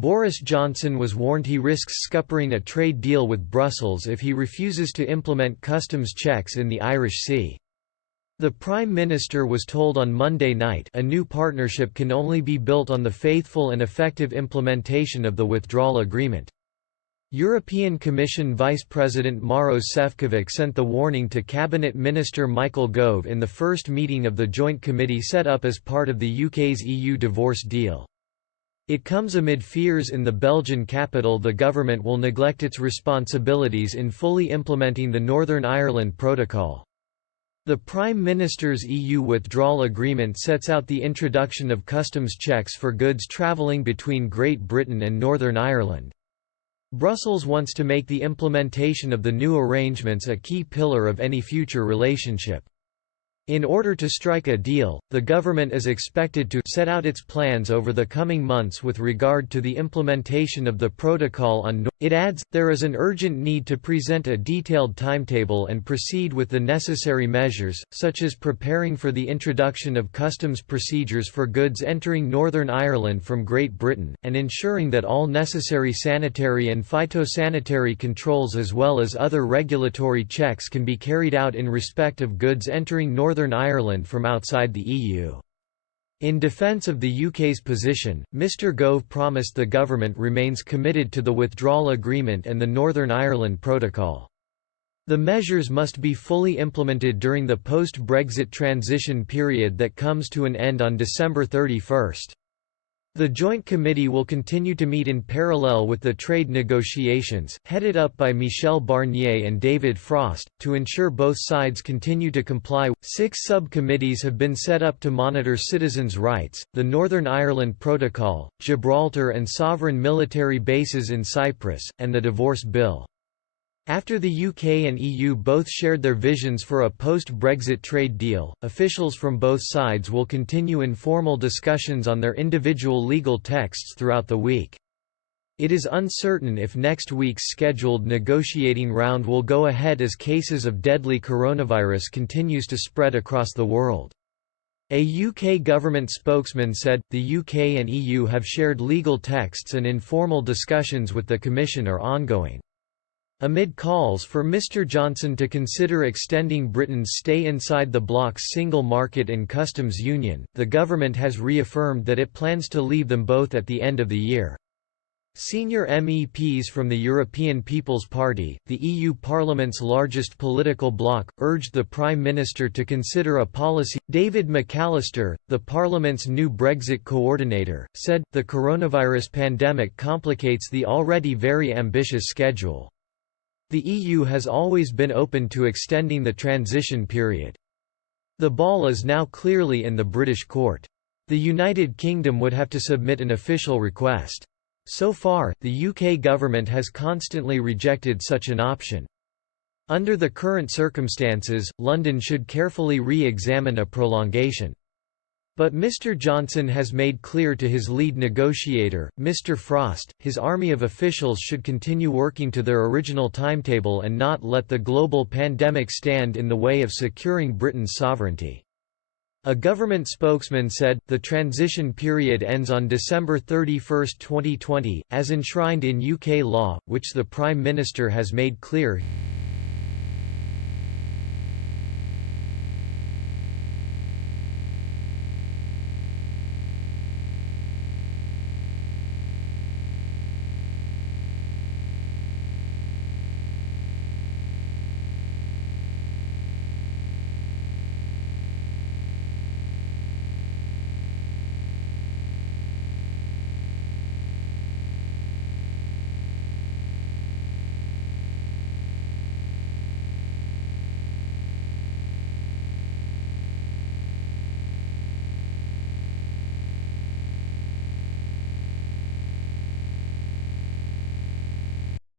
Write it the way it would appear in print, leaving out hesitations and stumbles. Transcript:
Boris Johnson was warned he risks scuppering a trade deal with Brussels if he refuses to implement customs checks in the Irish Sea. The Prime Minister was told on Monday night a new partnership can only be built on the faithful and effective implementation of the withdrawal agreement. European Commission Vice President Maros Šefčovič sent the warning to Cabinet Minister Michael Gove in the first meeting of the joint committee set up as part of the UK's EU divorce deal. It comes amid fears in the Belgian capital the government will neglect its responsibilities in fully implementing the Northern Ireland Protocol. The Prime Minister's EU withdrawal agreement sets out the introduction of customs checks for goods travelling between Great Britain and Northern Ireland. Brussels wants to make the implementation of the new arrangements a key pillar of any future relationship. In order to strike a deal, the government is expected to set out its plans over the coming months with regard to the implementation of the protocol on. It adds, there is an urgent need to present a detailed timetable and proceed with the necessary measures, such as preparing for the introduction of customs procedures for goods entering Northern Ireland from Great Britain, and ensuring that all necessary sanitary and phytosanitary controls as well as other regulatory checks can be carried out in respect of goods entering Northern Ireland from outside the EU. In defence of the UK's position, Mr Gove promised the government remains committed to the withdrawal agreement and the Northern Ireland Protocol. The measures must be fully implemented during the post-Brexit transition period that comes to an end on December 31. The Joint Committee will continue to meet in parallel with the trade negotiations, headed up by Michel Barnier and David Frost, to ensure both sides continue to comply. 6 subcommittees have been set up to monitor citizens' rights, the Northern Ireland Protocol, Gibraltar and sovereign military bases in Cyprus, and the divorce bill. After the UK and EU both shared their visions for a post-Brexit trade deal, officials from both sides will continue informal discussions on their individual legal texts throughout the week. It is uncertain if next week's scheduled negotiating round will go ahead as cases of deadly coronavirus continues to spread across the world. A UK government spokesman said, the UK and EU have shared legal texts and informal discussions with the Commission are ongoing. Amid calls for Mr Johnson to consider extending Britain's stay inside the bloc's single market and customs union, the government has reaffirmed that it plans to leave them both at the end of the year. Senior MEPs from the European People's Party, the EU Parliament's largest political bloc, urged the Prime Minister to consider a policy. David McAllister, the Parliament's new Brexit coordinator, said, the coronavirus pandemic complicates the already very ambitious schedule. The EU has always been open to extending the transition period. The ball is now clearly in the British court. The United Kingdom would have to submit an official request. So far, the UK government has constantly rejected such an option. Under the current circumstances, London should carefully re-examine a prolongation. But Mr Johnson has made clear to his lead negotiator, Mr Frost, his army of officials should continue working to their original timetable and not let the global pandemic stand in the way of securing Britain's sovereignty. A government spokesman said, the transition period ends on December 31, 2020, as enshrined in UK law, which the Prime Minister has made clear